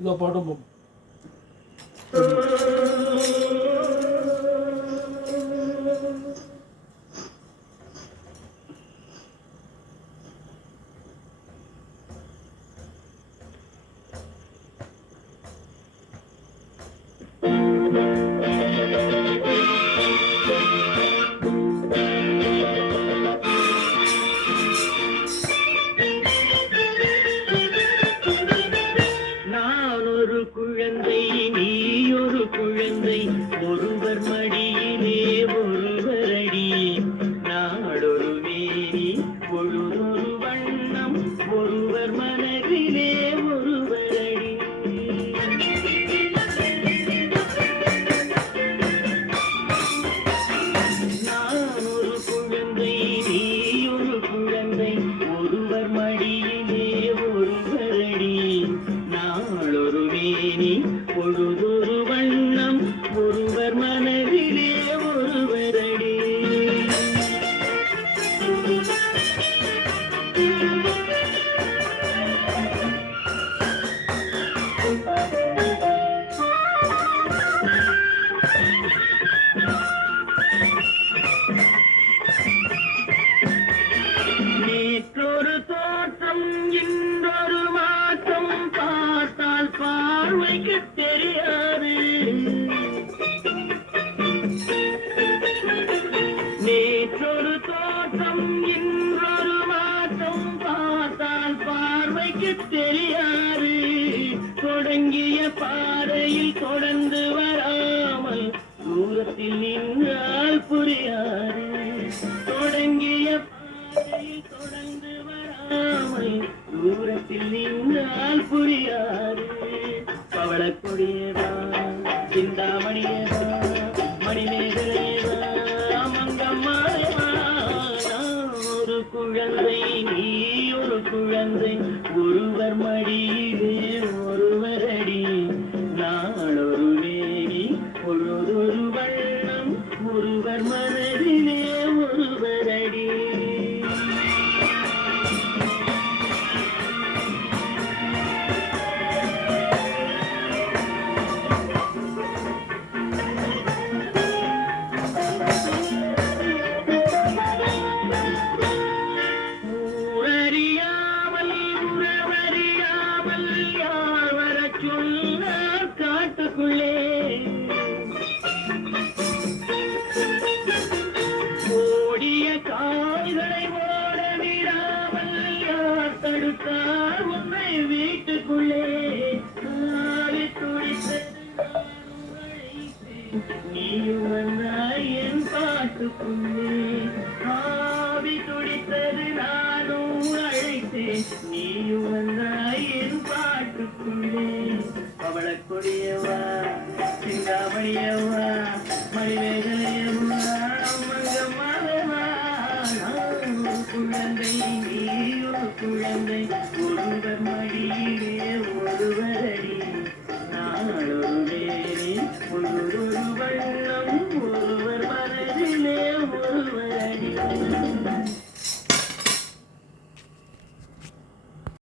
இதோ பாட்டும் குழந்தை நீ ஒரு குழந்தை ஒருவர் மடியிலே ஒருவரடி நாடொரு மேனி பொழுதொரு வண்ணம் ஒருவர் மனதிலே ஒருவரடி நான் ஒரு குழந்தை நீ ஒரு குழந்தை ஒருவர் மடியிலே ஒருவரடி நாளொரு மேனி பொழுதொரு வண்ணம் ஒருவர் மனதிலே ஒருவரடி நேற்றொரு தோற்றம் இன்றொரு மாற்றம் பார்த்தால் பார்வைக்கு தெரியாது நேற்றொரு தோற்றம் இன்றொரு மாற்றம் பார்த்தால் பார்வைக்கு தெரியாது தொடங்கிய பாதையில் தொடர்ந்து வராமல் தூரத்தில் நின்றால் புரியாது தொடங்கிய பாதையில் தொடர்ந்து வராமல் தூரத்தில் நின்றால் புரியாது பவளக்கொடியேவா சிந்தாமணியேவா மணிமேகலையேவா மங்கம்மாளேவா நான் ஒரு குழந்தை நீ ஒரு குழந்தை ஒருவர் மடியிலே ஒருவரடி நாளொரு வேணி பொழுதொரு வண்ணம் ஒருவர் மனதிலே ஒருவரடி ஊரறியாமல் உறவறியாமல் யார் வரச் சொன்னார் காட்டுக்குள்ளே ஓடிய கால்களை ஓட விடாமல் யார் தடுத்தார் உன்னை வீட்டுக்குள்ளே ஆடி துடித்தது நீயும் வந்தாய் என் பாட்டுக்குள்ளே ஆவி துடித்தது நானும் அழைத்தேன் நீயும் வந்தாய் என் பாட்டுக்குள்ளே அவளை கொடியவா